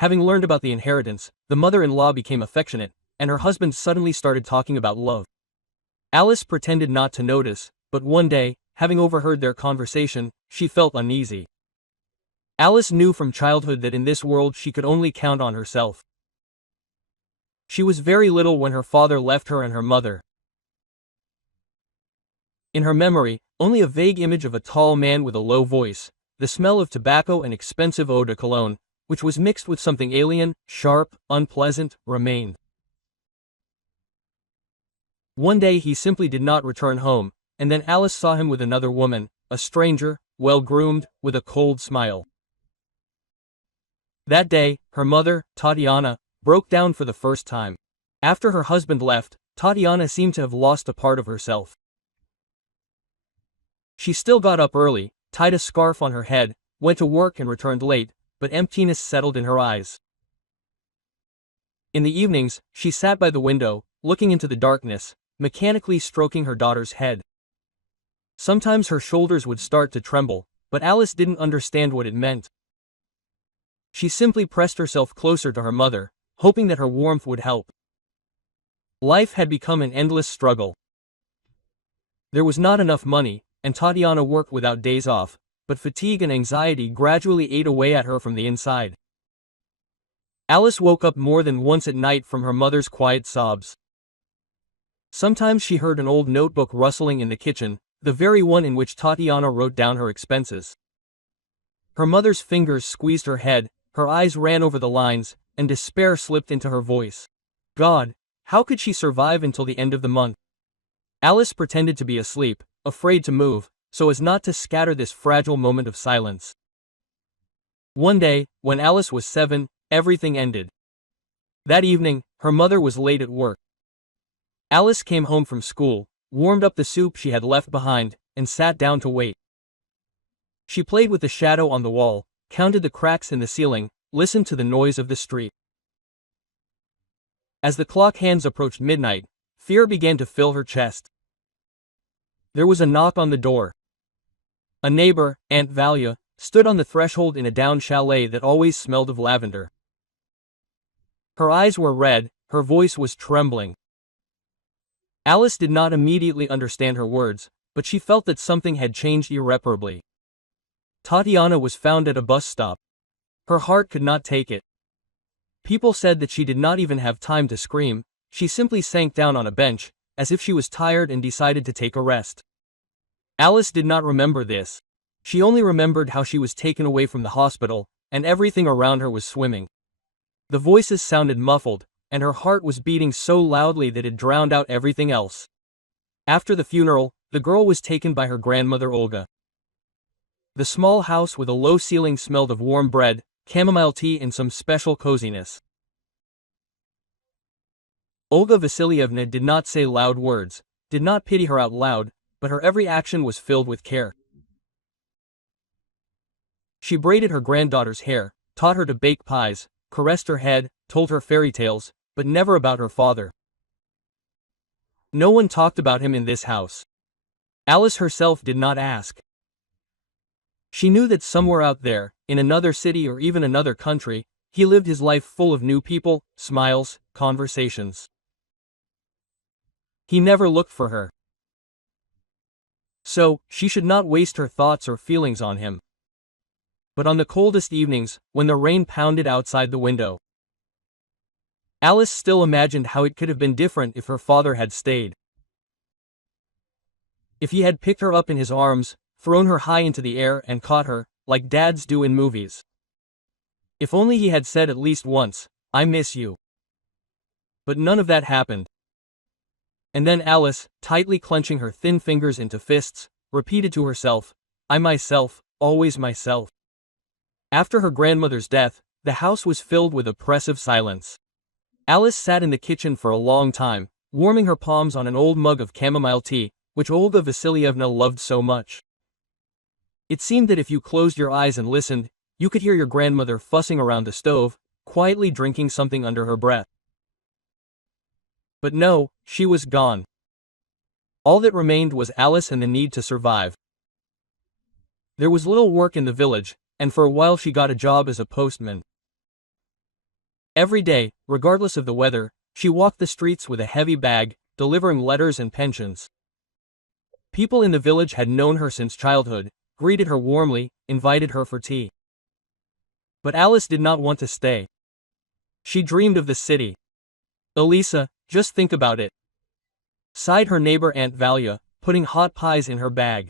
Having learned about the inheritance, the mother-in-law became affectionate, and her husband suddenly started talking about love. Alice pretended not to notice, but one day, having overheard their conversation, she felt uneasy. Alice knew from childhood that in this world she could only count on herself. She was very little when her father left her and her mother. In her memory, only a vague image of a tall man with a low voice, the smell of tobacco and expensive eau de cologne, which was mixed with something alien, sharp, unpleasant, remained. One day he simply did not return home, and then Alice saw him with another woman, a stranger, well-groomed, with a cold smile. That day, her mother, Tatiana, broke down for the first time. After her husband left, Tatiana seemed to have lost a part of herself. She still got up early, tied a scarf on her head, went to work and returned late, but emptiness settled in her eyes. In the evenings, she sat by the window, looking into the darkness, mechanically stroking her daughter's head. Sometimes her shoulders would start to tremble, but Alice didn't understand what it meant. She simply pressed herself closer to her mother, hoping that her warmth would help. Life had become an endless struggle. There was not enough money, and Tatiana worked without days off, but fatigue and anxiety gradually ate away at her from the inside. Alice woke up more than once at night from her mother's quiet sobs. Sometimes she heard an old notebook rustling in the kitchen, the very one in which Tatiana wrote down her expenses. Her mother's fingers squeezed her head, her eyes ran over the lines, and despair slipped into her voice. God, how could she survive until the end of the month? Alice pretended to be asleep, afraid to move, so as not to scatter this fragile moment of silence. One day, when Alice was 7, everything ended. That evening, her mother was late at work. Alice came home from school, warmed up the soup she had left behind, and sat down to wait. She played with the shadow on the wall, counted the cracks in the ceiling, listened to the noise of the street. As the clock hands approached midnight, fear began to fill her chest. There was a knock on the door. A neighbor, Aunt Valia, stood on the threshold in a down chalet that always smelled of lavender. Her eyes were red, her voice was trembling. Alice did not immediately understand her words, but she felt that something had changed irreparably. Tatiana was found at a bus stop. Her heart could not take it. People said that she did not even have time to scream, she simply sank down on a bench, as if she was tired and decided to take a rest. Alice did not remember this. She only remembered how she was taken away from the hospital, and everything around her was swimming. The voices sounded muffled, and her heart was beating so loudly that it drowned out everything else. After the funeral, the girl was taken by her grandmother Olga. The small house with a low ceiling smelled of warm bread, chamomile tea and some special coziness. Olga Vasilievna did not say loud words, did not pity her out loud, but her every action was filled with care. She braided her granddaughter's hair, taught her to bake pies, caressed her head, told her fairy tales, but never about her father. No one talked about him in this house. Alice herself did not ask. She knew that somewhere out there, in another city or even another country, he lived his life full of new people, smiles, conversations. He never looked for her. So, she should not waste her thoughts or feelings on him. But on the coldest evenings, when the rain pounded outside the window, Alice still imagined how it could have been different if her father had stayed. If he had picked her up in his arms, thrown her high into the air and caught her, like dads do in movies. If only he had said at least once, "I miss you." But none of that happened. And then Alice, tightly clenching her thin fingers into fists, repeated to herself, "I myself, always myself." After her grandmother's death, the house was filled with oppressive silence. Alice sat in the kitchen for a long time, warming her palms on an old mug of chamomile tea, which Olga Vasilievna loved so much. It seemed that if you closed your eyes and listened, you could hear your grandmother fussing around the stove, quietly drinking something under her breath. But no, she was gone. All that remained was Alice and the need to survive. There was little work in the village, and for a while she got a job as a postman. Every day, regardless of the weather, she walked the streets with a heavy bag, delivering letters and pensions. People in the village had known her since childhood, greeted her warmly, invited her for tea. But Alice did not want to stay. She dreamed of the city. "Elisa, just think about it," sighed her neighbor Aunt Valia, putting hot pies in her bag.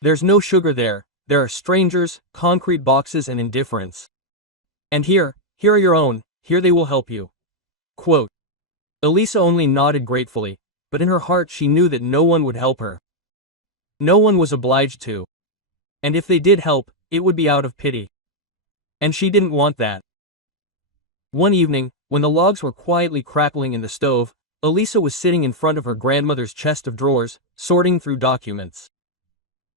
"There's no sugar there, there are strangers, concrete boxes and indifference. And here are your own, here they will help you." Quote. Elisa only nodded gratefully, but in her heart she knew that no one would help her. No one was obliged to. And if they did help, it would be out of pity. And she didn't want that. One evening, when the logs were quietly crackling in the stove, Elisa was sitting in front of her grandmother's chest of drawers, sorting through documents.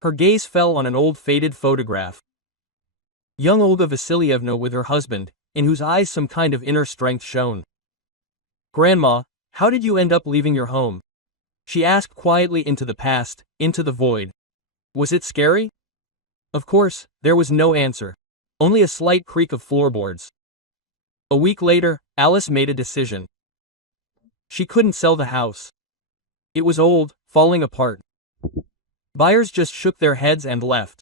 Her gaze fell on an old faded photograph. Young Olga Vasilievna with her husband, in whose eyes some kind of inner strength shone. "Grandma, how did you end up leaving your home?" she asked quietly into the past, into the void. "Was it scary?" Of course, there was no answer. Only a slight creak of floorboards. A week later, Alice made a decision. She couldn't sell the house. It was old, falling apart. Buyers just shook their heads and left.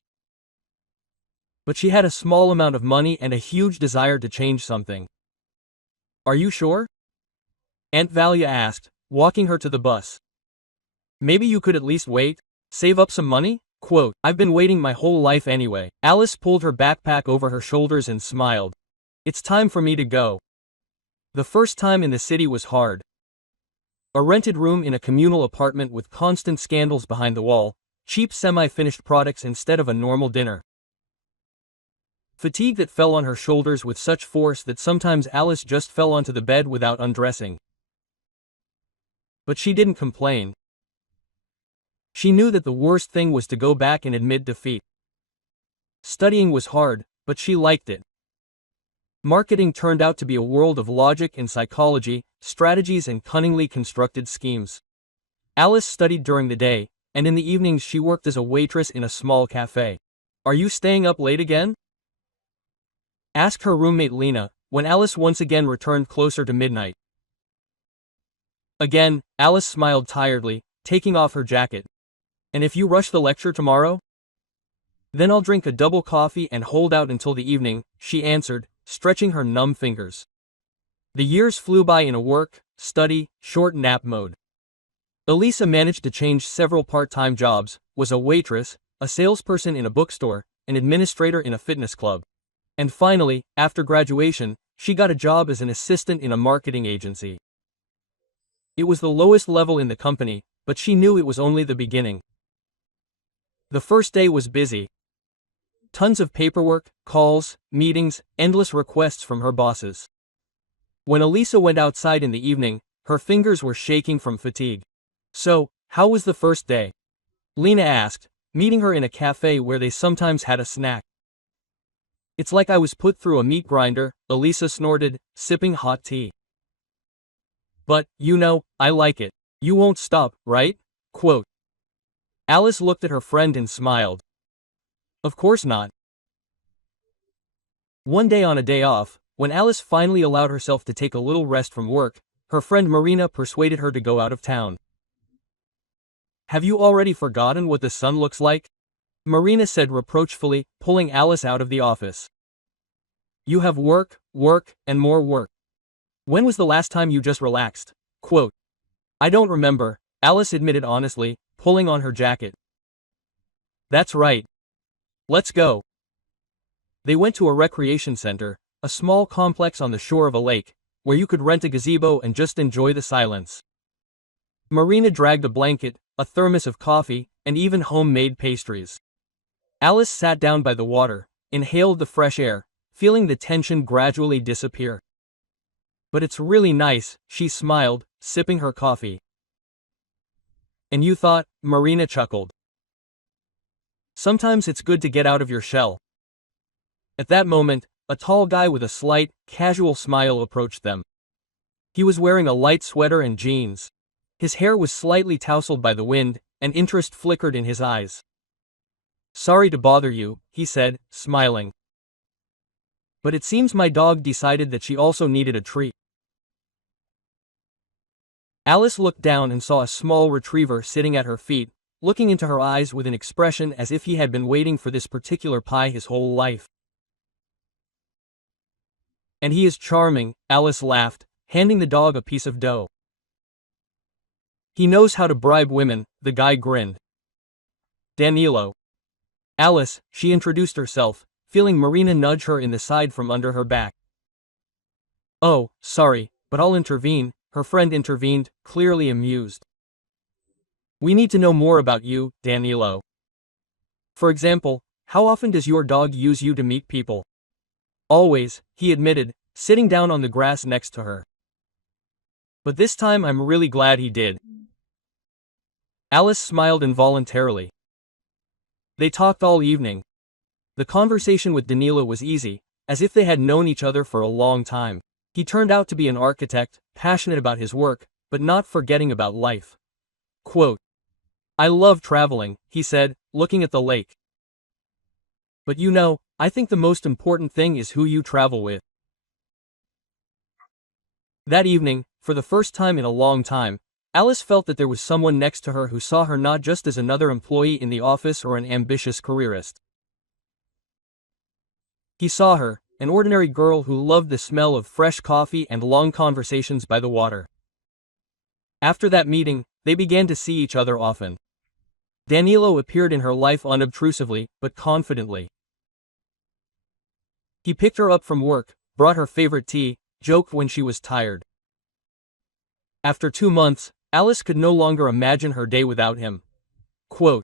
But she had a small amount of money and a huge desire to change something. "Are you sure?" Aunt Valia asked, walking her to the bus. "Maybe you could at least wait, save up some money?" Quote, "I've been waiting my whole life anyway." Alice pulled her backpack over her shoulders and smiled. "It's time for me to go." The first time in the city was hard. A rented room in a communal apartment with constant scandals behind the wall, cheap semi-finished products instead of a normal dinner. Fatigue that fell on her shoulders with such force that sometimes Alice just fell onto the bed without undressing. But she didn't complain. She knew that the worst thing was to go back and admit defeat. Studying was hard, but she liked it. Marketing turned out to be a world of logic and psychology, strategies and cunningly constructed schemes. Alice studied during the day, and in the evenings she worked as a waitress in a small cafe. "Are you staying up late again?" asked her roommate Lena, when Alice once again returned closer to midnight. Again, Alice smiled tiredly, taking off her jacket. "And if you rush the lecture tomorrow?" "Then I'll drink a double coffee and hold out until the evening," she answered, stretching her numb fingers. The years flew by in a work, study, short nap mode. Elisa managed to change several part-time jobs, was a waitress, a salesperson in a bookstore, an administrator in a fitness club. And finally, after graduation, she got a job as an assistant in a marketing agency. It was the lowest level in the company, but she knew it was only the beginning. The first day was busy. Tons of paperwork, calls, meetings, endless requests from her bosses. When Elisa went outside in the evening, her fingers were shaking from fatigue. "So, how was the first day?" Lena asked, meeting her in a cafe where they sometimes had a snack. "It's like I was put through a meat grinder," Elisa snorted, sipping hot tea. "But, you know, I like it. You won't stop, right?" Quote. Alice looked at her friend and smiled. "Of course not." One day on a day off, when Alice finally allowed herself to take a little rest from work, her friend Marina persuaded her to go out of town. "Have you already forgotten what the sun looks like?" Marina said reproachfully, pulling Alice out of the office. "You have work, work, and more work. When was the last time you just relaxed?" Quote. "I don't remember," Alice admitted honestly, pulling on her jacket. "That's right. Let's go." They went to a recreation center, a small complex on the shore of a lake, where you could rent a gazebo and just enjoy the silence. Marina dragged a blanket, a thermos of coffee, and even homemade pastries. Alice sat down by the water, inhaled the fresh air, feeling the tension gradually disappear. "But it's really nice," she smiled, sipping her coffee. "And you thought?" Marina chuckled. "Sometimes it's good to get out of your shell." At that moment, a tall guy with a slight, casual smile approached them. He was wearing a light sweater and jeans. His hair was slightly tousled by the wind, and interest flickered in his eyes. "Sorry to bother you," he said, smiling. But it seems my dog decided that she also needed a treat. Alice looked down and saw a small retriever sitting at her feet, looking into her eyes with an expression as if he had been waiting for this particular pie his whole life. And he is charming, Alice laughed, handing the dog a piece of dough. He knows how to bribe women, the guy grinned. Danilo. Alice, she introduced herself, feeling Marina nudge her in the side from under her back. Oh, sorry, but I'll intervene, her friend intervened, clearly amused. We need to know more about you, Danilo. For example, how often does your dog use you to meet people? Always, he admitted, sitting down on the grass next to her. But this time I'm really glad he did. Alice smiled involuntarily. They talked all evening. The conversation with Danilo was easy, as if they had known each other for a long time. He turned out to be an architect, passionate about his work, but not forgetting about life. Quote, I love traveling, he said, looking at the lake. But you know, I think the most important thing is who you travel with. That evening, for the first time in a long time, Alice felt that there was someone next to her who saw her not just as another employee in the office or an ambitious careerist. He saw her, an ordinary girl who loved the smell of fresh coffee and long conversations by the water. After that meeting, they began to see each other often. Danilo appeared in her life unobtrusively, but confidently. He picked her up from work, brought her favorite tea, joked when she was tired. After 2 months, Alice could no longer imagine her day without him. Quote,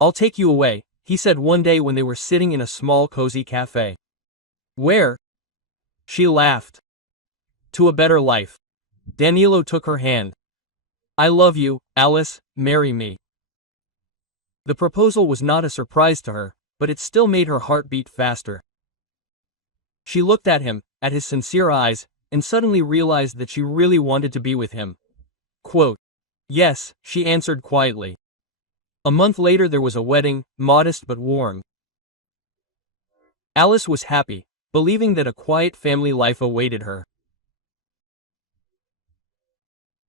I'll take you away, he said one day when they were sitting in a small cozy cafe. Where? She laughed. To a better life. Danilo took her hand. I love you, Alice, marry me. The proposal was not a surprise to her, but it still made her heart beat faster. She looked at him, at his sincere eyes, and suddenly realized that she really wanted to be with him. Quote, Yes, she answered quietly. A month later there was a wedding, modest but warm. Alice was happy, believing that a quiet family life awaited her.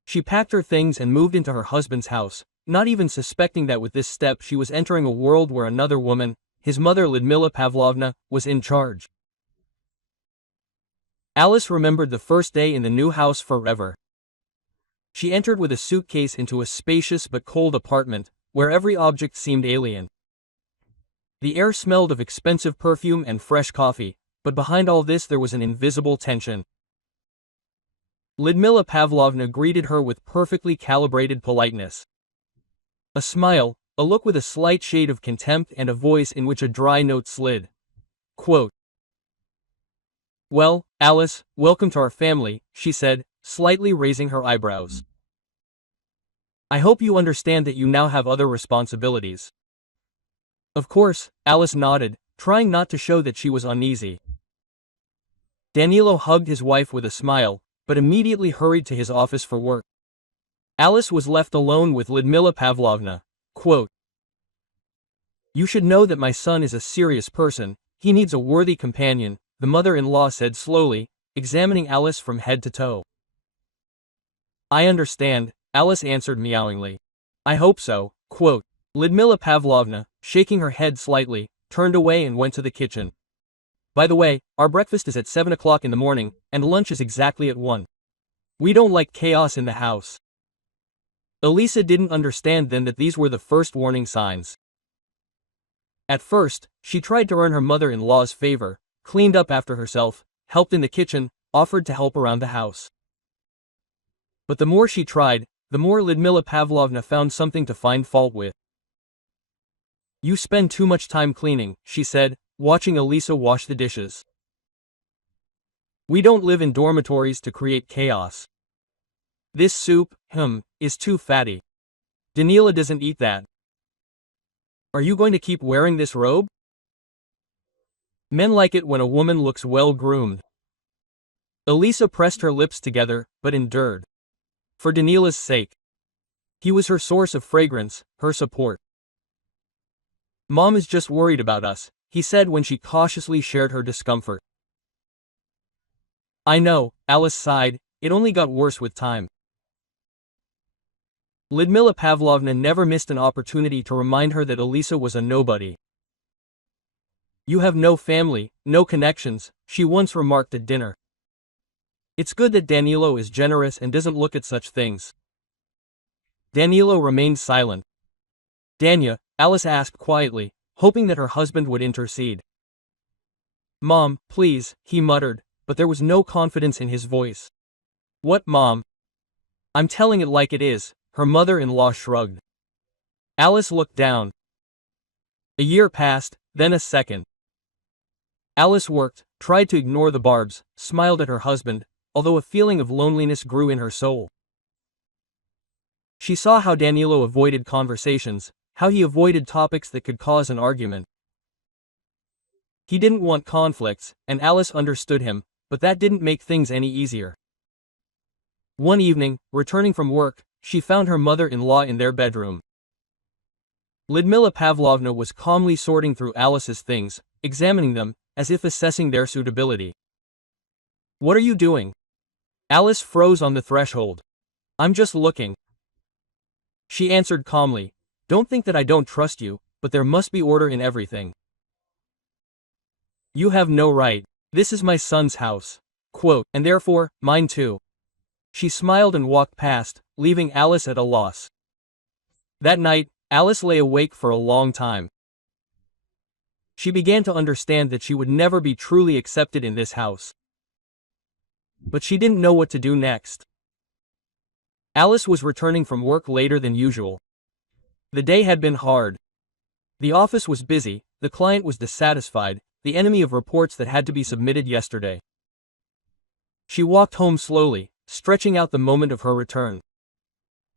She packed her things and moved into her husband's house, not even suspecting that with this step she was entering a world where another woman, his mother Lyudmila Pavlovna, was in charge. Alice remembered the first day in the new house forever. She entered with a suitcase into a spacious but cold apartment, where every object seemed alien. The air smelled of expensive perfume and fresh coffee, but behind all this there was an invisible tension. Lyudmila Pavlovna greeted her with perfectly calibrated politeness. A smile, a look with a slight shade of contempt and a voice in which a dry note slid. Quote, Well, Alice, welcome to our family, she said, slightly raising her eyebrows. I hope you understand that you now have other responsibilities. Of course, Alice nodded, trying not to show that she was uneasy. Danilo hugged his wife with a smile, but immediately hurried to his office for work. Alice was left alone with Lyudmila Pavlovna. Quote, You should know that my son is a serious person, he needs a worthy companion, the mother-in-law said slowly, examining Alice from head to toe. I understand, Alice answered meowingly. I hope so. Quote, Lyudmila Pavlovna, shaking her head slightly, turned away and went to the kitchen. By the way, our breakfast is at 7 o'clock in the morning, and lunch is exactly at 1. We don't like chaos in the house. Elisa didn't understand then that these were the first warning signs. At first, she tried to earn her mother-in-law's favor, cleaned up after herself, helped in the kitchen, offered to help around the house. But the more she tried, the more Lyudmila Pavlovna found something to find fault with. You spend too much time cleaning, she said, watching Elisa wash the dishes. We don't live in dormitories to create chaos. This soup, is too fatty. Danila doesn't eat that. Are you going to keep wearing this robe? Men like it when a woman looks well-groomed. Elisa pressed her lips together, but endured. For Danila's sake. He was her source of fragrance, her support. Mom is just worried about us, he said when she cautiously shared her discomfort. I know, Alice sighed, it only got worse with time. Lyudmila Pavlovna never missed an opportunity to remind her that Alisa was a nobody. You have no family, no connections, she once remarked at dinner. It's good that Danilo is generous and doesn't look at such things. Danilo remained silent. Danya, Alice asked quietly, hoping that her husband would intercede. Mom, please, he muttered, but there was no confidence in his voice. What, Mom? I'm telling it like it is, her mother-in-law shrugged. Alice looked down. A year passed, then a second. Alice worked, tried to ignore the barbs, smiled at her husband, although a feeling of loneliness grew in her soul. She saw how Danilo avoided conversations, how he avoided topics that could cause an argument. He didn't want conflicts, and Alice understood him, but that didn't make things any easier. One evening, returning from work, she found her mother-in-law in their bedroom. Lyudmila Pavlovna was calmly sorting through Alice's things, examining them, as if assessing their suitability. What are you doing? Alice froze on the threshold. I'm just looking. She answered calmly, don't think that I don't trust you, but there must be order in everything. You have no right. This is my son's house. Quote, and therefore, mine too. She smiled and walked past, leaving Alice at a loss. That night, Alice lay awake for a long time. She began to understand that she would never be truly accepted in this house. But she didn't know what to do next. Alice was returning from work later than usual. The day had been hard. The office was busy, the client was dissatisfied, the enemy of reports that had to be submitted yesterday. She walked home slowly, stretching out the moment of her return.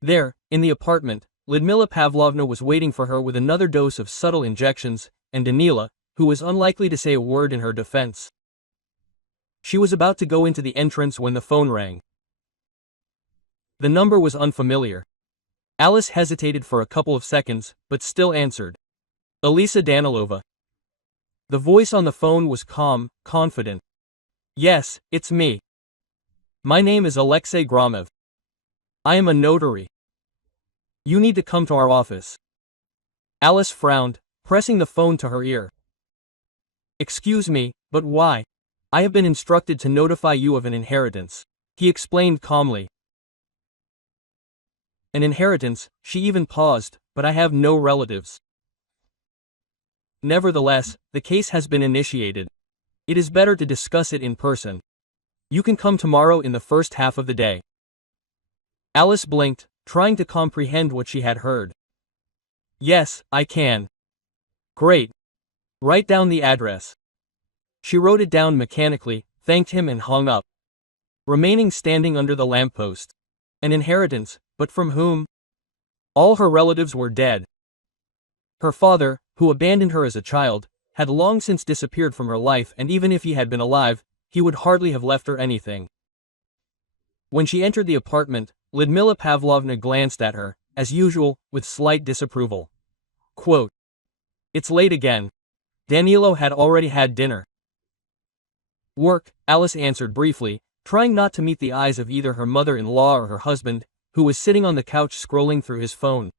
There, in the apartment, Lyudmila Pavlovna was waiting for her with another dose of subtle injections, and Danila, who was unlikely to say a word in her defense. She was about to go into the entrance when the phone rang. The number was unfamiliar. Alice hesitated for a couple of seconds, but still answered. Alisa Danilova. The voice on the phone was calm, confident. Yes, it's me. My name is Alexei Gromov. I am a notary. You need to come to our office. Alice frowned, pressing the phone to her ear. Excuse me, but why? I have been instructed to notify you of an inheritance, he explained calmly. An inheritance, she even paused, but I have no relatives. Nevertheless, the case has been initiated. It is better to discuss it in person. You can come tomorrow in the first half of the day. Alice blinked, trying to comprehend what she had heard. Yes, I can. Great. Write down the address. She wrote it down mechanically, thanked him and hung up. Remaining standing under the lamppost. An inheritance, but from whom? All her relatives were dead. Her father, who abandoned her as a child, had long since disappeared from her life, and even if he had been alive, he would hardly have left her anything. When she entered the apartment, Lyudmila Pavlovna glanced at her, as usual, with slight disapproval. Quote, it's late again. Danilo had already had dinner. Work, Alice answered briefly, trying not to meet the eyes of either her mother-in-law or her husband, who was sitting on the couch scrolling through his phone.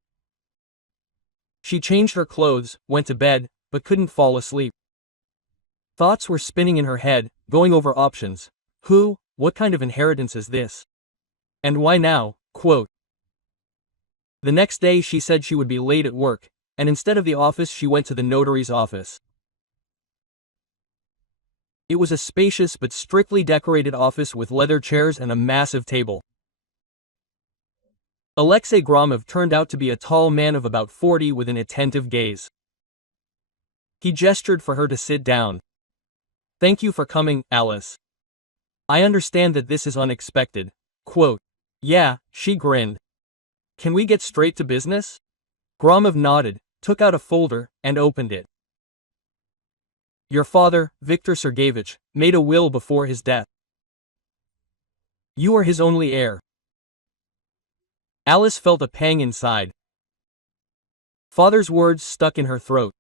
She changed her clothes, went to bed, but couldn't fall asleep. Thoughts were spinning in her head, going over options. Who, what kind of inheritance is this? And why now? Quote. The next day she said she would be late at work, and instead of the office she went to the notary's office. It was a spacious but strictly decorated office with leather chairs and a massive table. Alexei Gromov turned out to be a tall man of about 40 with an attentive gaze. He gestured for her to sit down. Thank you for coming, Alice. I understand that this is unexpected. Quote. Yeah, she grinned. Can we get straight to business? Gromov nodded, took out a folder, and opened it. Your father, Viktor Sergeyevich, made a will before his death. You are his only heir. Alice felt a pang inside. Father's words stuck in her throat.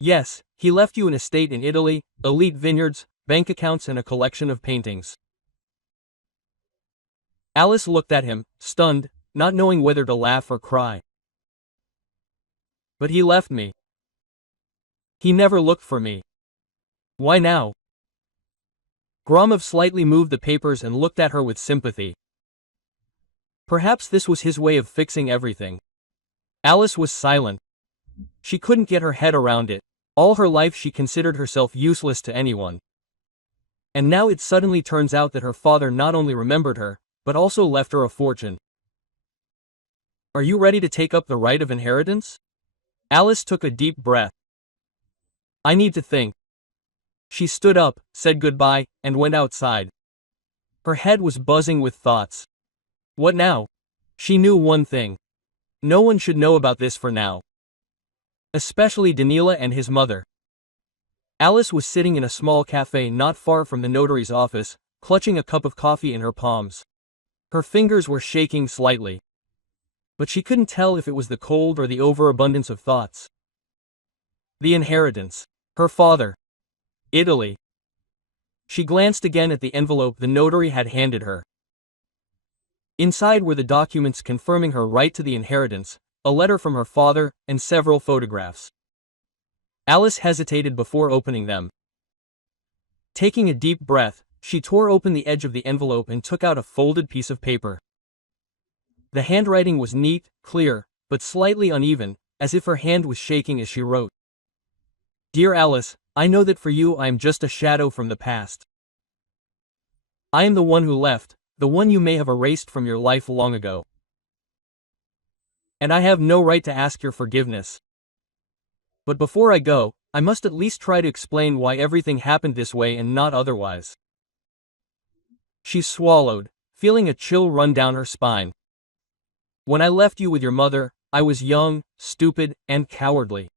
Yes, he left you an estate in Italy, elite vineyards, bank accounts and a collection of paintings. Alice looked at him, stunned, not knowing whether to laugh or cry. But he left me. He never looked for me. Why now? Gromov slightly moved the papers and looked at her with sympathy. Perhaps this was his way of fixing everything. Alice was silent. She couldn't get her head around it. All her life she considered herself useless to anyone. And now it suddenly turns out that her father not only remembered her, but also left her a fortune. Are you ready to take up the right of inheritance? Alice took a deep breath. I need to think. She stood up, said goodbye, and went outside. Her head was buzzing with thoughts. What now? She knew one thing. No one should know about this for now. Especially Danila and his mother. Alice was sitting in a small cafe not far from the notary's office, clutching a cup of coffee in her palms. Her fingers were shaking slightly. But she couldn't tell if it was the cold or the overabundance of thoughts. The inheritance. Her father. Italy. She glanced again at the envelope the notary had handed her. Inside were the documents confirming her right to the inheritance, a letter from her father, and several photographs. Alice hesitated before opening them. Taking a deep breath, she tore open the edge of the envelope and took out a folded piece of paper. The handwriting was neat, clear, but slightly uneven, as if her hand was shaking as she wrote. Dear Alice, I know that for you I am just a shadow from the past. I am the one who left, the one you may have erased from your life long ago. And I have no right to ask your forgiveness. But before I go, I must at least try to explain why everything happened this way and not otherwise. She swallowed, feeling a chill run down her spine. When I left you with your mother, I was young, stupid, and cowardly.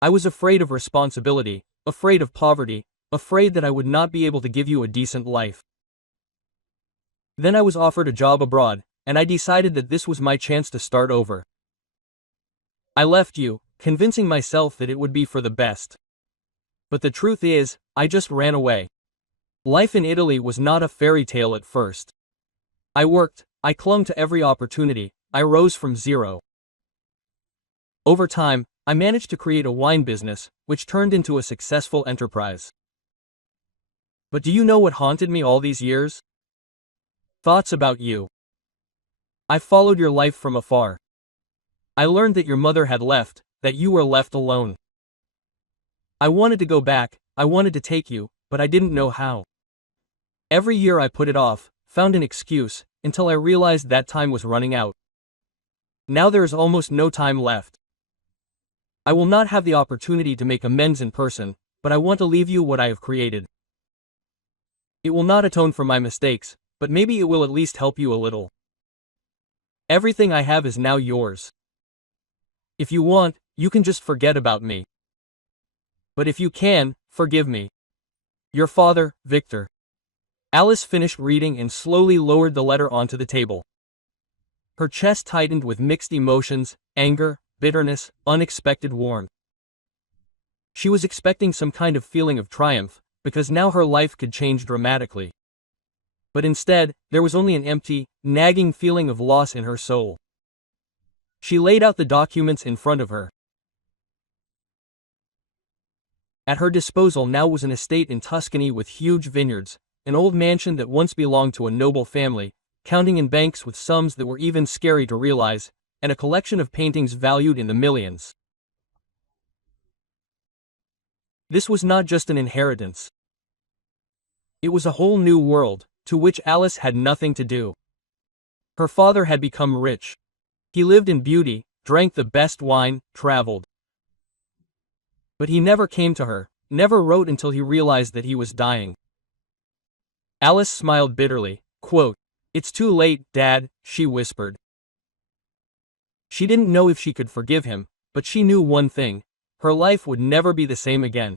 I was afraid of responsibility, afraid of poverty, afraid that I would not be able to give you a decent life. Then I was offered a job abroad, and I decided that this was my chance to start over. I left you, convincing myself that it would be for the best. But the truth is, I just ran away. Life in Italy was not a fairy tale at first. I worked, I clung to every opportunity, I rose from zero. Over time, I managed to create a wine business, which turned into a successful enterprise. But do you know what haunted me all these years? Thoughts about you. I followed your life from afar. I learned that your mother had left, that you were left alone. I wanted to go back, I wanted to take you, but I didn't know how. Every year I put it off, found an excuse, until I realized that time was running out. Now there is almost no time left. I will not have the opportunity to make amends in person, but I want to leave you what I have created. It will not atone for my mistakes, but maybe it will at least help you a little. Everything I have is now yours. If you want, you can just forget about me. But if you can, forgive me. Your father, Victor. Alice finished reading and slowly lowered the letter onto the table. Her chest tightened with mixed emotions, anger, bitterness, unexpected warmth. She was expecting some kind of feeling of triumph, because now her life could change dramatically. But instead, there was only an empty, nagging feeling of loss in her soul. She laid out the documents in front of her. At her disposal now was an estate in Tuscany with huge vineyards, an old mansion that once belonged to a noble family, counting in banks with sums that were even scary to realize, and a collection of paintings valued in the millions. This was not just an inheritance. It was a whole new world, to which Alice had nothing to do. Her father had become rich. He lived in beauty, drank the best wine, traveled. But he never came to her, never wrote until he realized that he was dying. Alice smiled bitterly, quote, "It's too late, Dad," she whispered. She didn't know if she could forgive him, but she knew one thing: her life would never be the same again.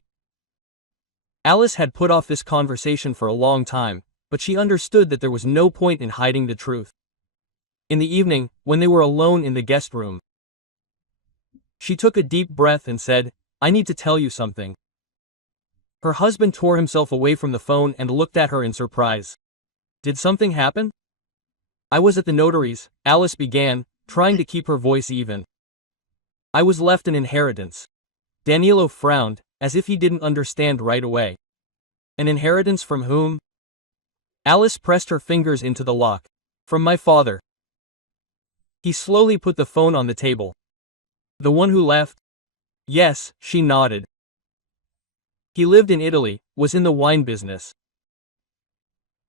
Alice had put off this conversation for a long time, but she understood that there was no point in hiding the truth. In the evening, when they were alone in the guest room, she took a deep breath and said, "I need to tell you something." Her husband tore himself away from the phone and looked at her in surprise. Did something happen? I was at the notary's, Alice began, trying to keep her voice even. I was left an inheritance. Danilo frowned, as if he didn't understand right away. An inheritance from whom? Alice pressed her fingers into the lock. From my father. He slowly put the phone on the table. The one who left? Yes, she nodded. He lived in Italy, was in the wine business.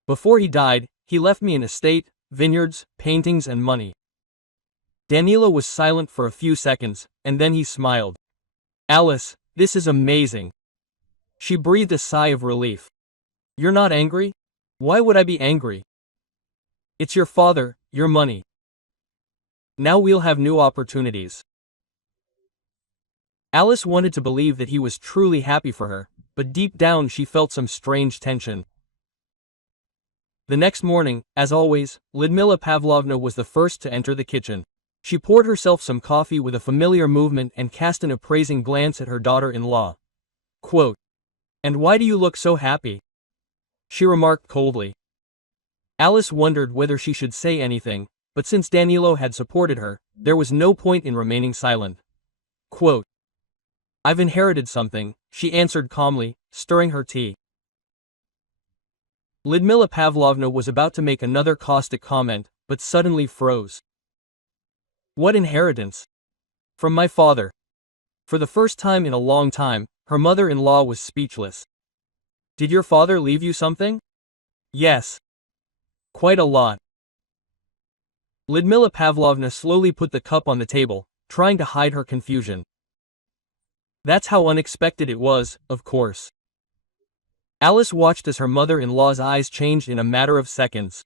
Before he died, he left me an estate, vineyards, paintings and money. Danilo was silent for a few seconds, and then he smiled. Alice, this is amazing. She breathed a sigh of relief. You're not angry? Why would I be angry? It's your father, your money. Now we'll have new opportunities. Alice wanted to believe that he was truly happy for her, but deep down she felt some strange tension. The next morning, as always, Lyudmila Pavlovna was the first to enter the kitchen. She poured herself some coffee with a familiar movement and cast an appraising glance at her daughter-in-law. Quote, "And why do you look so happy?" she remarked coldly. Alice wondered whether she should say anything, but since Danilo had supported her, there was no point in remaining silent. Quote, "I've inherited something," she answered calmly, stirring her tea. Lyudmila Pavlovna was about to make another caustic comment, but suddenly froze. What inheritance? From my father. For the first time in a long time, her mother-in-law was speechless. Did your father leave you something? Yes. Quite a lot. Lyudmila Pavlovna slowly put the cup on the table, trying to hide her confusion. That's how unexpected it was, of course. Alice watched as her mother-in-law's eyes changed in a matter of seconds.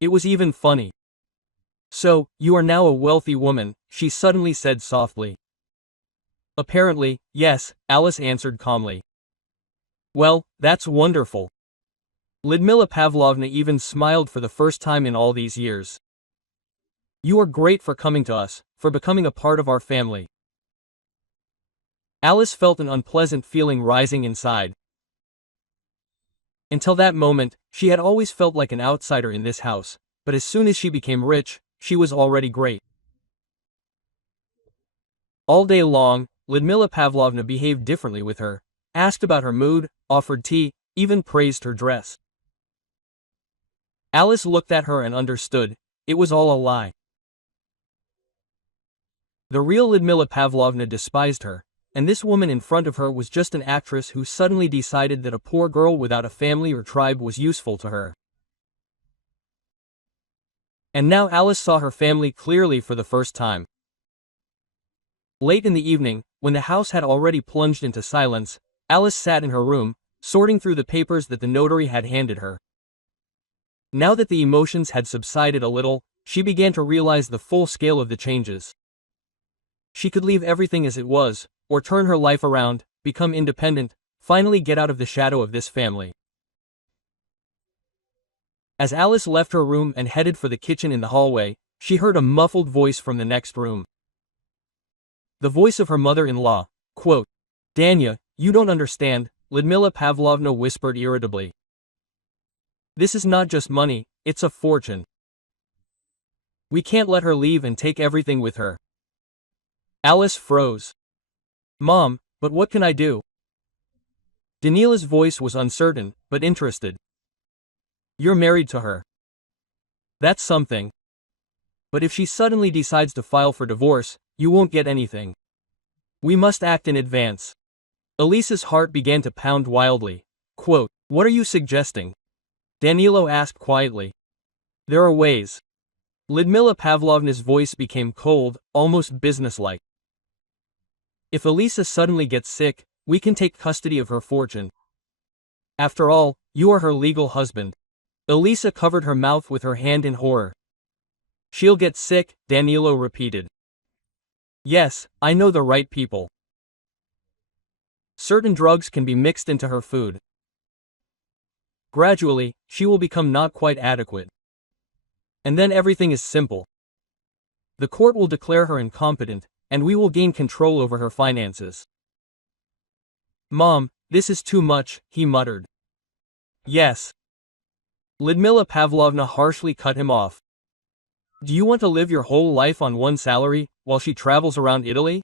It was even funny. So, you are now a wealthy woman, she suddenly said softly. Apparently, yes, Alice answered calmly. Well, that's wonderful. Lyudmila Pavlovna even smiled for the first time in all these years. You are great for coming to us, for becoming a part of our family. Alice felt an unpleasant feeling rising inside. Until that moment, she had always felt like an outsider in this house, but as soon as she became rich, she was already great. All day long, Lyudmila Pavlovna behaved differently with her, asked about her mood, offered tea, even praised her dress. Alice looked at her and understood, it was all a lie. The real Lyudmila Pavlovna despised her, and this woman in front of her was just an actress who suddenly decided that a poor girl without a family or tribe was useful to her. And now Alice saw her family clearly for the first time. Late in the evening, when the house had already plunged into silence, Alice sat in her room, sorting through the papers that the notary had handed her. Now that the emotions had subsided a little, she began to realize the full scale of the changes. She could leave everything as it was, or turn her life around, become independent, finally get out of the shadow of this family. As Alice left her room and headed for the kitchen in the hallway, she heard a muffled voice from the next room. The voice of her mother-in-law. Quote, Danya, you don't understand, Lyudmila Pavlovna whispered irritably. This is not just money, it's a fortune. We can't let her leave and take everything with her. Alice froze. Mom, but what can I do? Danila's voice was uncertain, but interested. You're married to her. That's something. But if she suddenly decides to file for divorce, you won't get anything. We must act in advance. Elisa's heart began to pound wildly. Quote, what are you suggesting? Danilo asked quietly. There are ways. Lyudmila Pavlovna's voice became cold, almost businesslike. If Elisa suddenly gets sick, we can take custody of her fortune. After all, you are her legal husband. Elisa covered her mouth with her hand in horror. She'll get sick, Danilo repeated. Yes, I know the right people. Certain drugs can be mixed into her food. Gradually, she will become not quite adequate. And then everything is simple. The court will declare her incompetent, and we will gain control over her finances. Mom, This is too much, he muttered. Yes. Lyudmila Pavlovna harshly cut him off. Do you want to live your whole life on one salary, while she travels around Italy?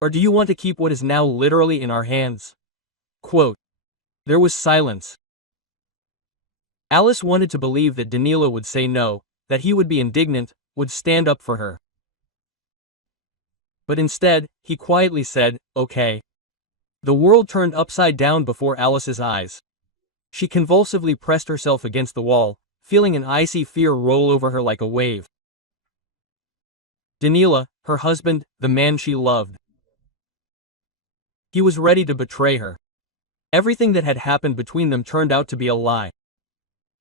Or do you want to keep what is now literally in our hands? Quote. There was silence. Alice wanted to believe that Danila would say no, that he would be indignant, would stand up for her. But instead, he quietly said, okay. The world turned upside down before Alice's eyes. She convulsively pressed herself against the wall, feeling an icy fear roll over her like a wave. Danila, her husband, the man she loved. He was ready to betray her. Everything that had happened between them turned out to be a lie.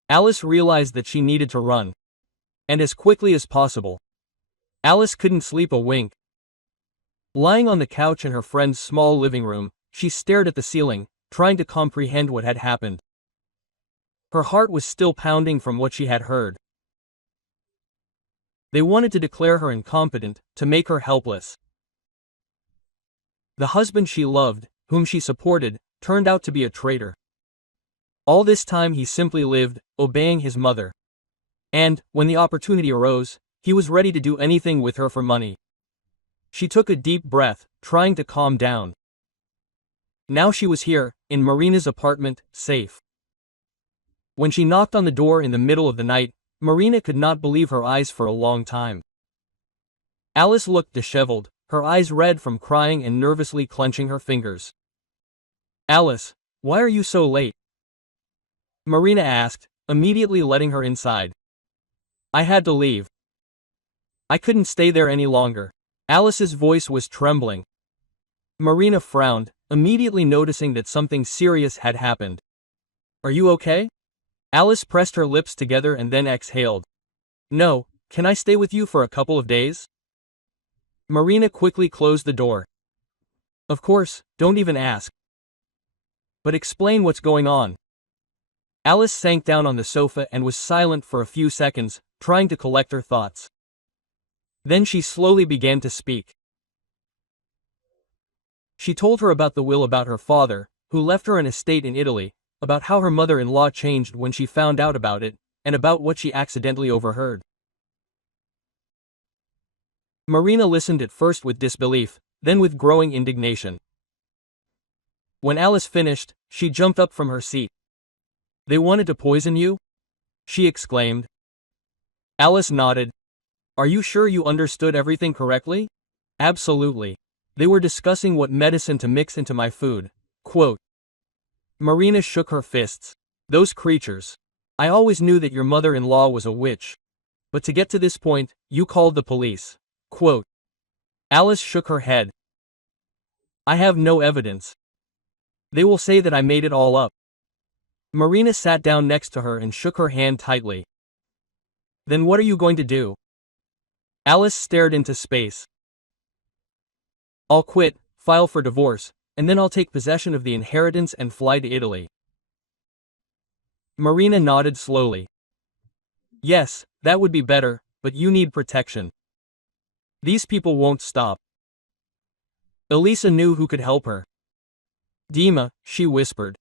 Alice realized that she needed to run. And as quickly as possible. Alice couldn't sleep a wink. Lying on the couch in her friend's small living room, she stared at the ceiling, trying to comprehend what had happened. Her heart was still pounding from what she had heard. They wanted to declare her incompetent, to make her helpless. The husband she loved, whom she supported, turned out to be a traitor. All this time he simply lived, obeying his mother. And, when the opportunity arose, he was ready to do anything with her for money. She took a deep breath, trying to calm down. Now she was here, in Marina's apartment, safe. When she knocked on the door in the middle of the night, Marina could not believe her eyes for a long time. Alice looked disheveled, her eyes red from crying and nervously clenching her fingers. Alice, why are you so late? Marina asked, immediately letting her inside. I had to leave. I couldn't stay there any longer. Alice's voice was trembling. Marina frowned, immediately noticing that something serious had happened. Are you okay? Alice pressed her lips together and then exhaled. No, can I stay with you for a couple of days? Marina quickly closed the door. Of course, don't even ask. But explain what's going on. Alice sank down on the sofa and was silent for a few seconds, trying to collect her thoughts. Then she slowly began to speak. She told her about the will about her father, who left her an estate in Italy, about how her mother-in-law changed when she found out about it, and about what she accidentally overheard. Marina listened at first with disbelief, then with growing indignation. When Alice finished, she jumped up from her seat. They wanted to poison you? She exclaimed. Alice nodded. Are you sure you understood everything correctly? Absolutely. They were discussing what medicine to mix into my food. Quote. Marina shook her fists. Those creatures. I always knew that your mother-in-law was a witch. But to get to this point, you called the police. Quote. Alice shook her head. I have no evidence. They will say that I made it all up. Marina sat down next to her and shook her hand tightly. Then what are you going to do? Alice stared into space. I'll quit, file for divorce, and then I'll take possession of the inheritance and fly to Italy. Marina nodded slowly. Yes, that would be better, but you need protection. These people won't stop. Elisa knew who could help her. Dima, she whispered.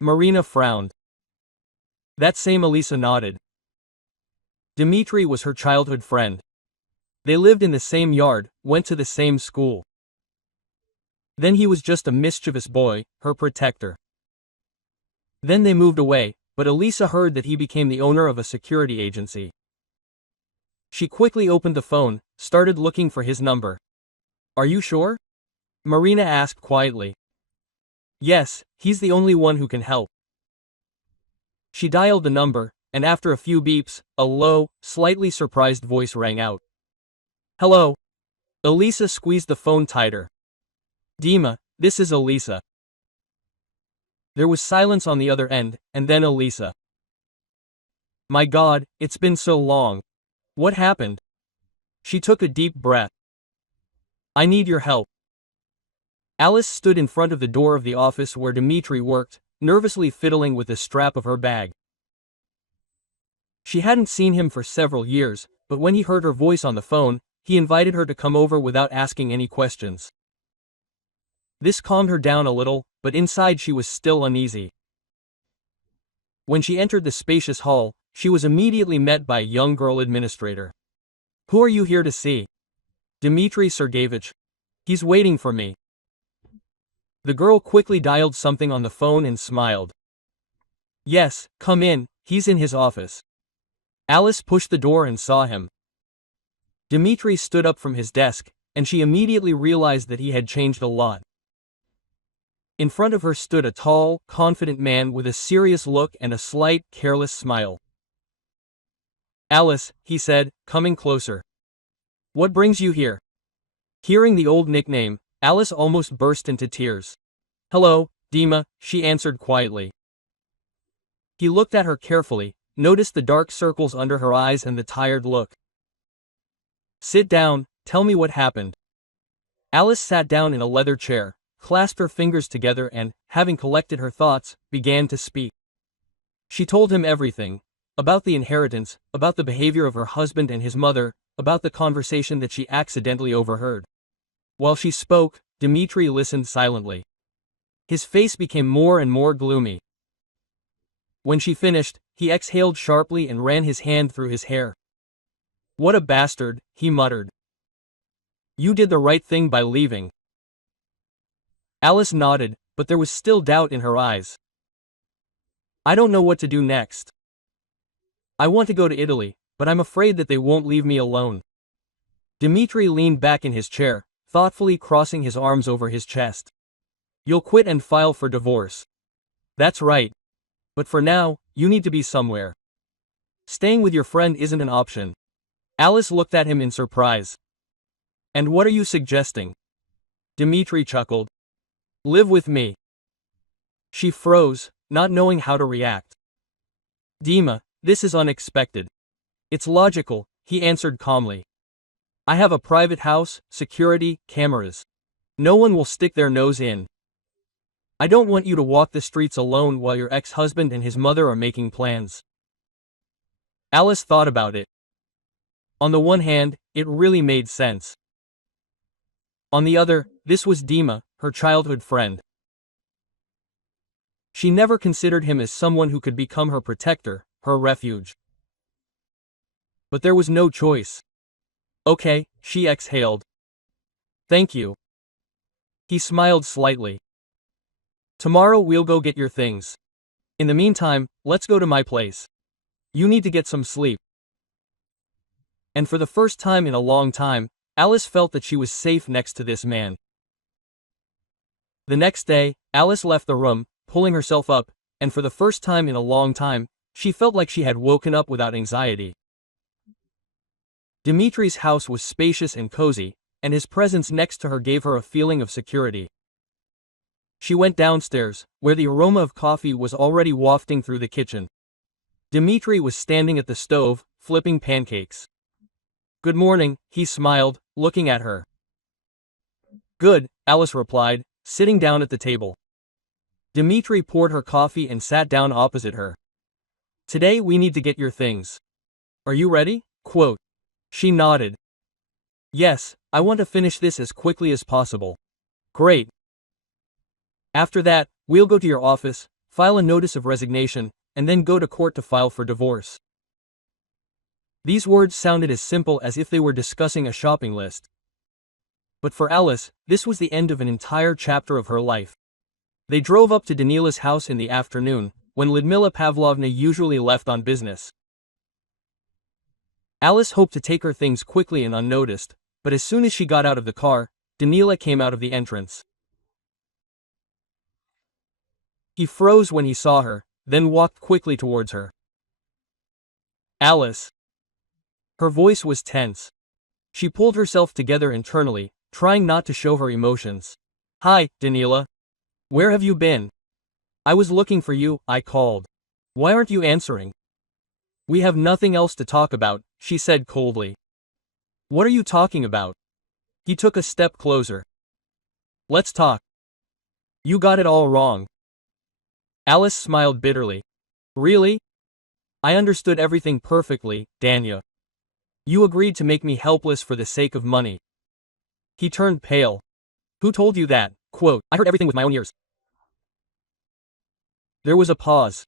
Marina frowned. That same Elisa nodded. Dmitri was her childhood friend. They lived in the same yard, went to the same school. Then he was just a mischievous boy, her protector. Then they moved away, but Elisa heard that he became the owner of a security agency. She quickly opened the phone, started looking for his number. Are you sure? Marina asked quietly. Yes, he's the only one who can help. She dialed the number, and after a few beeps, a low, slightly surprised voice rang out. Hello. Elisa squeezed the phone tighter. Dima, this is Elisa. There was silence on the other end, and then Elisa. My God, it's been so long. What happened? She took a deep breath. I need your help. Alice stood in front of the door of the office where Dmitri worked, nervously fiddling with the strap of her bag. She hadn't seen him for several years, but when he heard her voice on the phone, he invited her to come over without asking any questions. This calmed her down a little, but inside she was still uneasy. When she entered the spacious hall, she was immediately met by a young girl administrator. "Who are you here to see?" "Dmitry Sergeyevich. He's waiting for me." The girl quickly dialed something on the phone and smiled. "Yes, come in, he's in his office." Alice pushed the door and saw him. Dmitry stood up from his desk, and she immediately realized that he had changed a lot. In front of her stood a tall, confident man with a serious look and a slight, careless smile. "Alice," he said, coming closer. "What brings you here?" Hearing the old nickname, Alice almost burst into tears. "Hello, Dima," she answered quietly. He looked at her carefully, noticed the dark circles under her eyes and the tired look. "Sit down, tell me what happened." Alice sat down in a leather chair, clasped her fingers together and, having collected her thoughts, began to speak. She told him everything. About the inheritance, about the behavior of her husband and his mother, about the conversation that she accidentally overheard. While she spoke, Dmitry listened silently. His face became more and more gloomy. When she finished, he exhaled sharply and ran his hand through his hair. "What a bastard," he muttered. "You did the right thing by leaving." Alice nodded, but there was still doubt in her eyes. "I don't know what to do next. I want to go to Italy, but I'm afraid that they won't leave me alone." Dmitry leaned back in his chair, thoughtfully crossing his arms over his chest. "You'll quit and file for divorce." "That's right. But for now, you need to be somewhere. Staying with your friend isn't an option." Alice looked at him in surprise. "And what are you suggesting?" Dmitry chuckled. "Live with me." She froze, not knowing how to react. "Dima, this is unexpected." "It's logical," he answered calmly. "I have a private house, security, cameras. No one will stick their nose in. I don't want you to walk the streets alone while your ex-husband and his mother are making plans." Alice thought about it. On the one hand, it really made sense. On the other, this was Dima, her childhood friend. She never considered him as someone who could become her protector, her refuge. But there was no choice. "Okay," she exhaled. "Thank you." He smiled slightly. "Tomorrow we'll go get your things. In the meantime, let's go to my place. You need to get some sleep." And for the first time in a long time, Alice felt that she was safe next to this man. The next day, Alice left the room, pulling herself up, and for the first time in a long time, she felt like she had woken up without anxiety. Dmitry's house was spacious and cozy, and his presence next to her gave her a feeling of security. She went downstairs, where the aroma of coffee was already wafting through the kitchen. Dmitry was standing at the stove, flipping pancakes. "Good morning," he smiled, looking at her. "Good," Alice replied, sitting down at the table. Dmitry poured her coffee and sat down opposite her. "Today we need to get your things. Are you ready?" Quote. She nodded. "Yes, I want to finish this as quickly as possible." "Great. After that, we'll go to your office, file a notice of resignation, and then go to court to file for divorce." These words sounded as simple as if they were discussing a shopping list. But for Alice, this was the end of an entire chapter of her life. They drove up to Danila's house in the afternoon, when Lyudmila Pavlovna usually left on business. Alice hoped to take her things quickly and unnoticed, but as soon as she got out of the car, Danila came out of the entrance. He froze when he saw her, then walked quickly towards her. "Alice." Her voice was tense. She pulled herself together internally, trying not to show her emotions. "Hi, Danila. Where have you been? I was looking for you," I called. "Why aren't you answering?" "We have nothing else to talk about," she said coldly. "What are you talking about?" He took a step closer. "Let's talk." "You got it all wrong." Alice smiled bitterly. "Really? I understood everything perfectly, Danya. You agreed to make me helpless for the sake of money." He turned pale. "Who told you that?" Quote, "I heard everything with my own ears." There was a pause.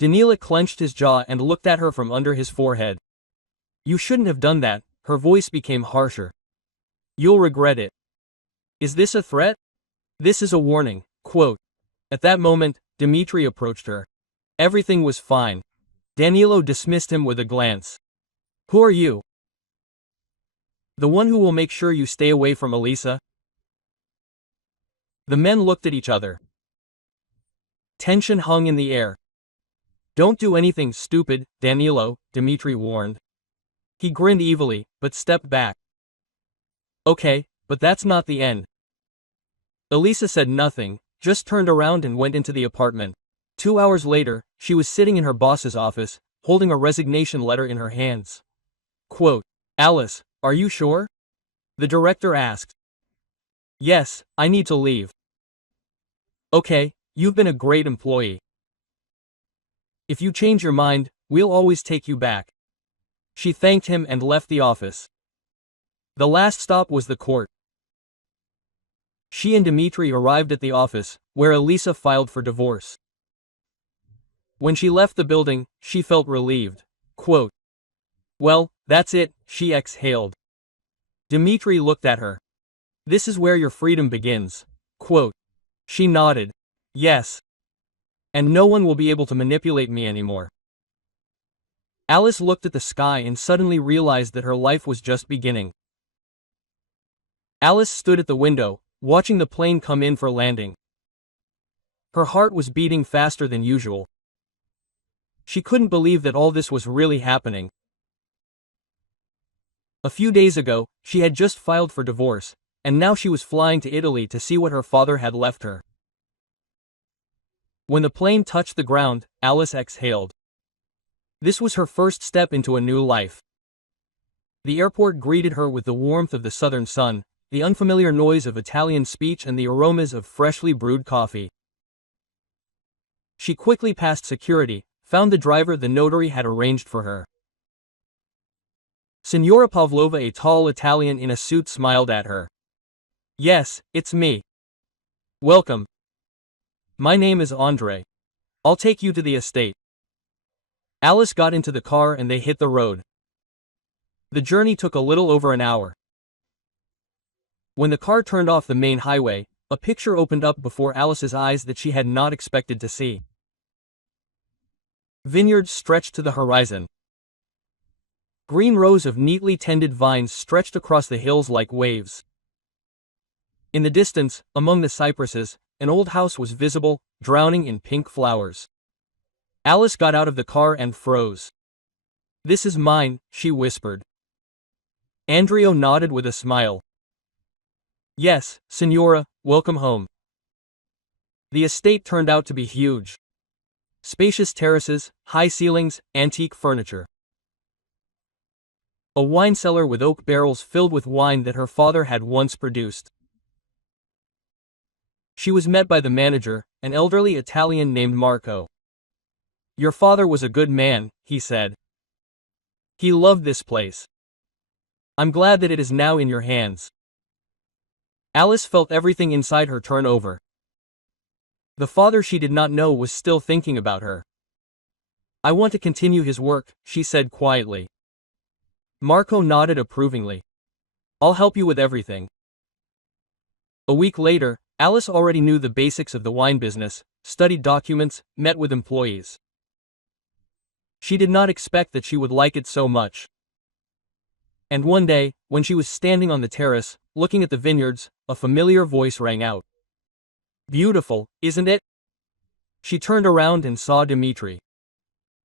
Danila clenched his jaw and looked at her from under his forehead. You shouldn't have done that, her voice became harsher. You'll regret it. Is this a threat? This is a warning, quote. At that moment, Dmitri approached her. Everything was fine. Danilo dismissed him with a glance. Who are you? The one who will make sure you stay away from Alisa? The men looked at each other. Tension hung in the air. Don't do anything stupid, Danilo, Dmitri warned. He grinned evilly, but stepped back. Okay, but that's not the end. Alisa said nothing, just turned around and went into the apartment. 2 hours later, she was sitting in her boss's office, holding a resignation letter in her hands. Quote, Alice, are you sure? The director asked. Yes, I need to leave. Okay, you've been a great employee. If you change your mind, we'll always take you back. She thanked him and left the office. The last stop was the court. She and Dmitri arrived at the office, where Alisa filed for divorce. When she left the building, she felt relieved. Quote, well, that's it, she exhaled. Dmitri looked at her. This is where your freedom begins. Quote. She nodded. Yes. And no one will be able to manipulate me anymore. Alice looked at the sky and suddenly realized that her life was just beginning. Alice stood at the window, watching the plane come in for landing. Her heart was beating faster than usual. She couldn't believe that all this was really happening. A few days ago, she had just filed for divorce, and now she was flying to Italy to see what her father had left her. When the plane touched the ground, Alice exhaled. This was her first step into a new life. The airport greeted her with the warmth of the southern sun, the unfamiliar noise of Italian speech and the aromas of freshly brewed coffee. She quickly passed security, found the driver the notary had arranged for her. Signora Pavlova, a tall Italian in a suit, smiled at her. Yes, it's me. Welcome. My name is Andre. I'll take you to the estate. Alice got into the car and they hit the road. The journey took a little over an hour. When the car turned off the main highway, a picture opened up before Alice's eyes that she had not expected to see. Vineyards stretched to the horizon. Green rows of neatly tended vines stretched across the hills like waves. In the distance, among the cypresses, an old house was visible, drowning in pink flowers. Alice got out of the car and froze. This is mine, she whispered. Andrea nodded with a smile. Yes, Signora, welcome home. The estate turned out to be huge. Spacious terraces, high ceilings, antique furniture. A wine cellar with oak barrels filled with wine that her father had once produced. She was met by the manager, an elderly Italian named Marco. Your father was a good man, he said. He loved this place. I'm glad that it is now in your hands. Alice felt everything inside her turn over. The father she did not know was still thinking about her. I want to continue his work, she said quietly. Marco nodded approvingly. I'll help you with everything. A week later, Alice already knew the basics of the wine business, studied documents, met with employees. She did not expect that she would like it so much. And one day, when she was standing on the terrace, looking at the vineyards, a familiar voice rang out. Beautiful, isn't it? She turned around and saw Dmitri.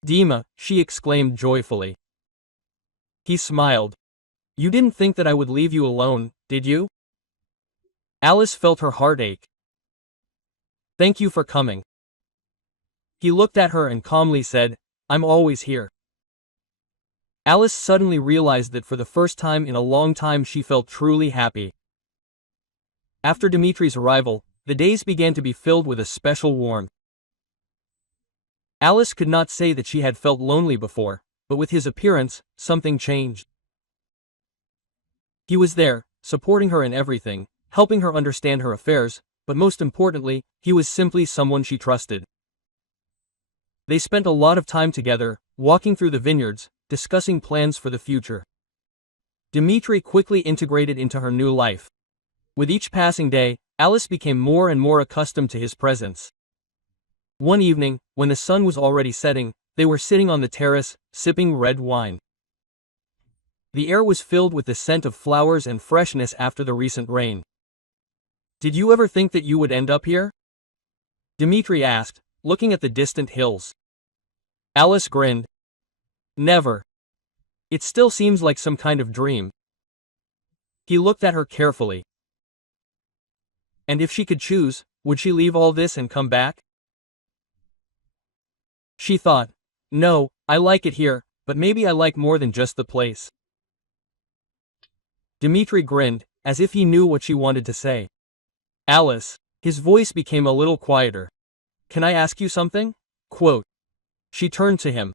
Dima, she exclaimed joyfully. He smiled. You didn't think that I would leave you alone, did you? Alice felt her heart ache. Thank you for coming. He looked at her and calmly said, I'm always here. Alice suddenly realized that for the first time in a long time she felt truly happy. After Dmitri's arrival, the days began to be filled with a special warmth. Alice could not say that she had felt lonely before, but with his appearance, something changed. He was there, supporting her in everything, helping her understand her affairs, but most importantly, he was simply someone she trusted. They spent a lot of time together, walking through the vineyards, discussing plans for the future. Dimitri quickly integrated into her new life. With each passing day, Alice became more and more accustomed to his presence. One evening, when the sun was already setting, they were sitting on the terrace, sipping red wine. The air was filled with the scent of flowers and freshness after the recent rain. "Did you ever think that you would end up here?" Dimitri asked, looking at the distant hills. Alice grinned. "Never. It still seems like some kind of dream." He looked at her carefully. And if she could choose, would she leave all this and come back? She thought, "No, I like it here, but maybe I like more than just the place." Dimitri grinned, as if he knew what she wanted to say. "Alice." His voice became a little quieter. "Can I ask you something?" Quote. She turned to him.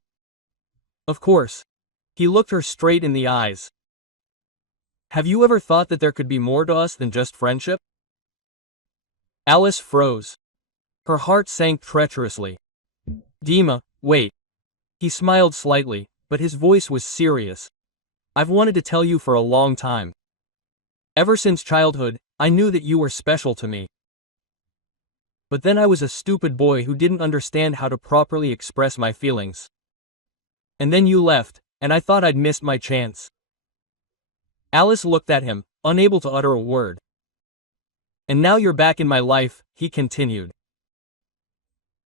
"Of course." He looked her straight in the eyes. "Have you ever thought that there could be more to us than just friendship?" Alice froze. Her heart sank treacherously. "Dima, wait." He smiled slightly, but his voice was serious. "I've wanted to tell you for a long time. Ever since childhood, I knew that you were special to me. But then I was a stupid boy who didn't understand how to properly express my feelings. And then you left, and I thought I'd missed my chance." Alice looked at him, unable to utter a word. "And now you're back in my life," he continued.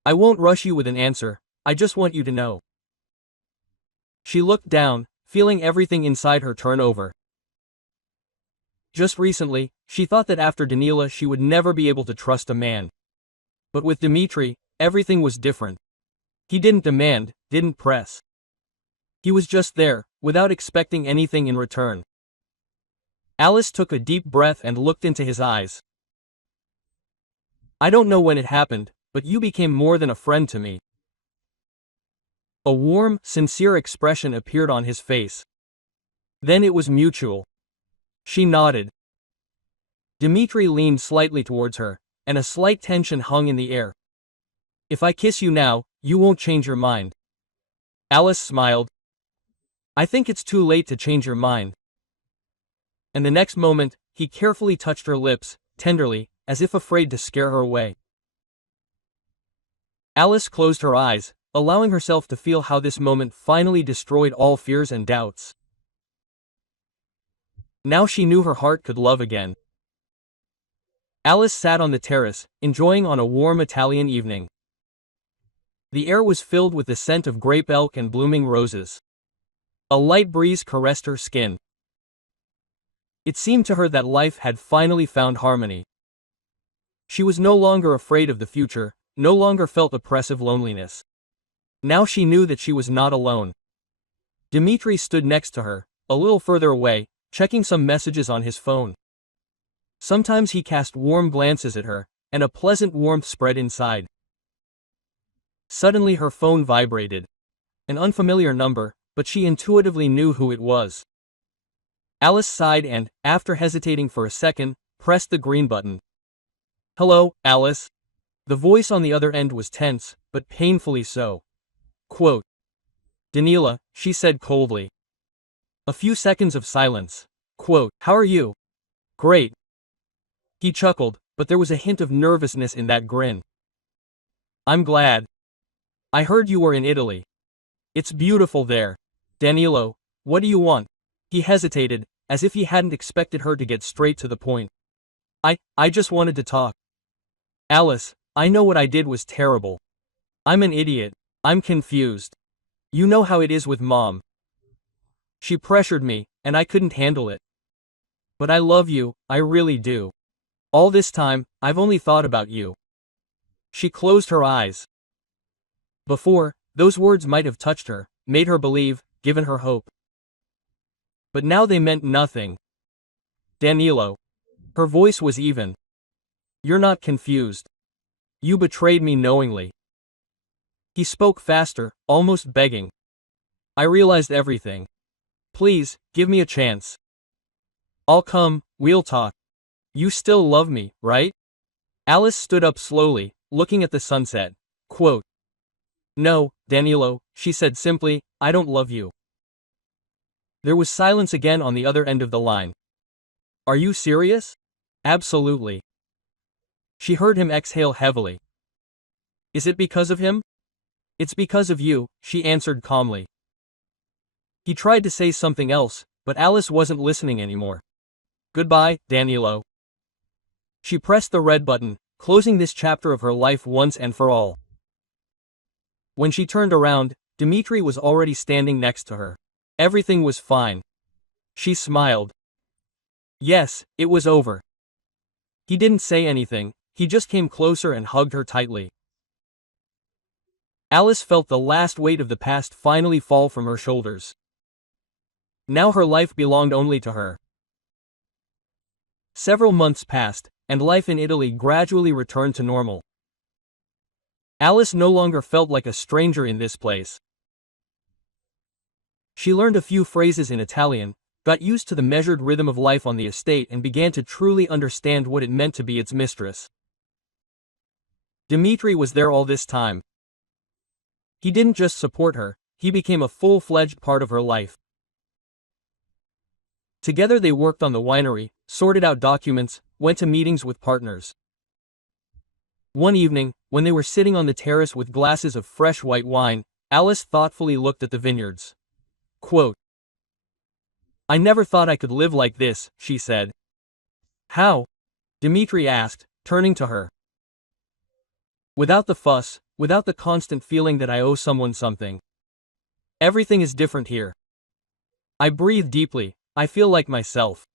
"I won't rush you with an answer, I just want you to know." She looked down, feeling everything inside her turn over. Just recently, she thought that after Danila she would never be able to trust a man. But with Dimitri, everything was different. He didn't demand, didn't press. He was just there, without expecting anything in return. Alice took a deep breath and looked into his eyes. "I don't know when it happened, but you became more than a friend to me." A warm, sincere expression appeared on his face. Then it was mutual. She nodded. Dimitri leaned slightly towards her, and a slight tension hung in the air. "If I kiss you now, you won't change your mind." Alice smiled. "I think it's too late to change your mind." And the next moment, he carefully touched her lips, tenderly, as if afraid to scare her away. Alice closed her eyes, allowing herself to feel how this moment finally destroyed all fears and doubts. Now she knew her heart could love again. Alice sat on the terrace, enjoying on a warm Italian evening. The air was filled with the scent of grape elk and blooming roses. A light breeze caressed her skin. It seemed to her that life had finally found harmony. She was no longer afraid of the future, no longer felt oppressive loneliness. Now she knew that she was not alone. Dimitri stood next to her, a little further away, checking some messages on his phone. Sometimes he cast warm glances at her, and a pleasant warmth spread inside. Suddenly her phone vibrated. An unfamiliar number, but she intuitively knew who it was. Alice sighed and, after hesitating for a second, pressed the green button. "Hello, Alice." The voice on the other end was tense, but painfully so. Quote. "Danila," she said coldly. A few seconds of silence. Quote. "How are you?" "Great." He chuckled, but there was a hint of nervousness in that grin. "I'm glad. I heard you were in Italy. It's beautiful there." "Danilo, what do you want?" He hesitated, as if he hadn't expected her to get straight to the point. I just wanted to talk." "Alice, I know what I did was terrible. I'm an idiot. I'm confused. You know how it is with Mom. She pressured me, and I couldn't handle it. But I love you, I really do. All this time, I've only thought about you." She closed her eyes. Before, those words might have touched her, made her believe, given her hope. But now they meant nothing. "Danilo." Her voice was even. "You're not confused. You betrayed me knowingly." He spoke faster, almost begging. "I realized everything. Please, give me a chance. I'll come, we'll talk. You still love me, right?" Alice stood up slowly, looking at the sunset. Quote. "No, Danilo, she said simply, I don't love you. There was silence again on the other end of the line. Are you serious? Absolutely. She heard him exhale heavily. Is it because of him? It's because of you, she answered calmly. He tried to say something else, but Alice wasn't listening anymore. Goodbye, Danilo. She pressed the red button, closing this chapter of her life once and for all. When she turned around, Dmitri was already standing next to her. Everything was fine. She smiled. Yes, it was over. He didn't say anything, he just came closer and hugged her tightly. Alice felt the last weight of the past finally fall from her shoulders. Now her life belonged only to her. Several months passed, and life in Italy gradually returned to normal. Alice no longer felt like a stranger in this place. She learned a few phrases in Italian, got used to the measured rhythm of life on the estate and began to truly understand what it meant to be its mistress. Dmitri was there all this time. He didn't just support her, he became a full-fledged part of her life. Together they worked on the winery, sorted out documents, went to meetings with partners. One evening, when they were sitting on the terrace with glasses of fresh white wine, Alice thoughtfully looked at the vineyards. Quote, I never thought I could live like this, she said. How? Dmitri asked, turning to her. Without the fuss, without the constant feeling that I owe someone something. Everything is different here. I breathe deeply, I feel like myself.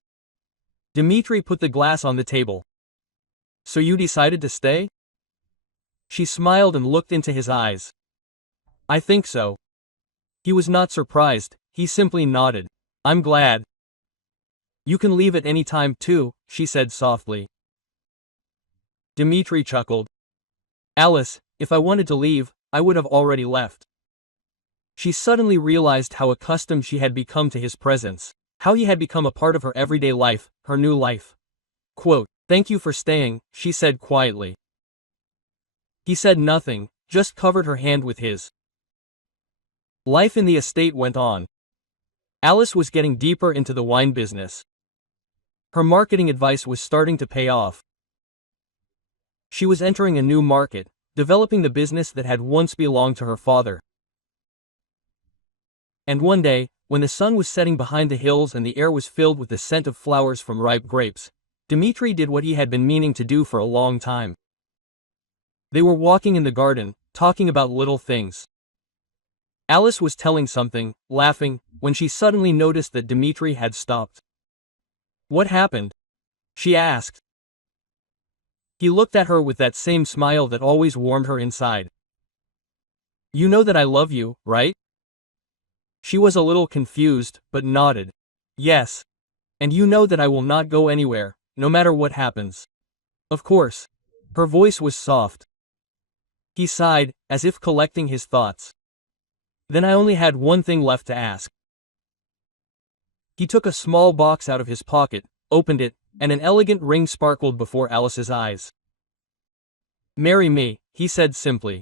Dmitri put the glass on the table. So you decided to stay? She smiled and looked into his eyes. I think so. He was not surprised, he simply nodded. I'm glad. You can leave at any time too, she said softly. Dmitri chuckled. Alice, if I wanted to leave, I would have already left. She suddenly realized how accustomed she had become to his presence, how he had become a part of her everyday life, her new life. Quote, thank you for staying, she said quietly. He said nothing, just covered her hand with his. Life in the estate went on. Alice was getting deeper into the wine business. Her marketing advice was starting to pay off. She was entering a new market, developing the business that had once belonged to her father. And one day, when the sun was setting behind the hills and the air was filled with the scent of flowers from ripe grapes, Dmitri did what he had been meaning to do for a long time. They were walking in the garden, talking about little things. Alice was telling something, laughing, when she suddenly noticed that Dmitri had stopped. What happened? She asked. He looked at her with that same smile that always warmed her inside. You know that I love you, right? She was a little confused, but nodded. Yes. And you know that I will not go anywhere, no matter what happens. Of course. Her voice was soft. He sighed, as if collecting his thoughts. Then I only had one thing left to ask. He took a small box out of his pocket, opened it, and an elegant ring sparkled before Alice's eyes. Marry me, he said simply.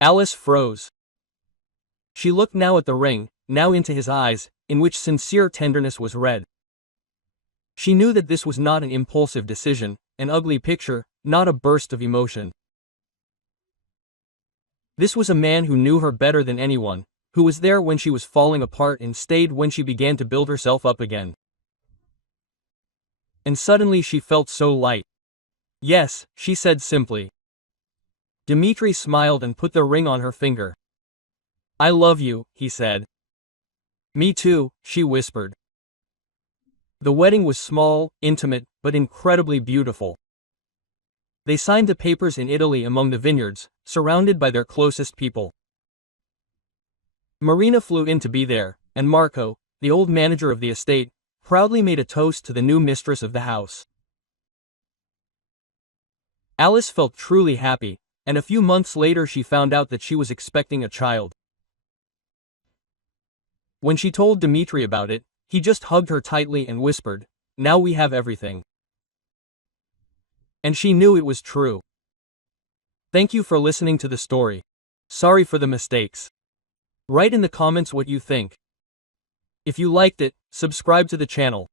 Alice froze. She looked now at the ring, now into his eyes, in which sincere tenderness was read. She knew that this was not an impulsive decision, an ugly picture, not a burst of emotion. This was a man who knew her better than anyone, who was there when she was falling apart and stayed when she began to build herself up again. And suddenly she felt so light. Yes, she said simply. Dmitri smiled and put the ring on her finger. I love you, he said. Me too, she whispered. The wedding was small, intimate, but incredibly beautiful. They signed the papers in Italy among the vineyards, surrounded by their closest people. Marina flew in to be there, and Marco, the old manager of the estate, proudly made a toast to the new mistress of the house. Alice felt truly happy, and a few months later she found out that she was expecting a child. When she told Dmitri about it, he just hugged her tightly and whispered, now we have everything. And she knew it was true. Thank you for listening to the story. Sorry for the mistakes. Write in the comments what you think. If you liked it, subscribe to the channel.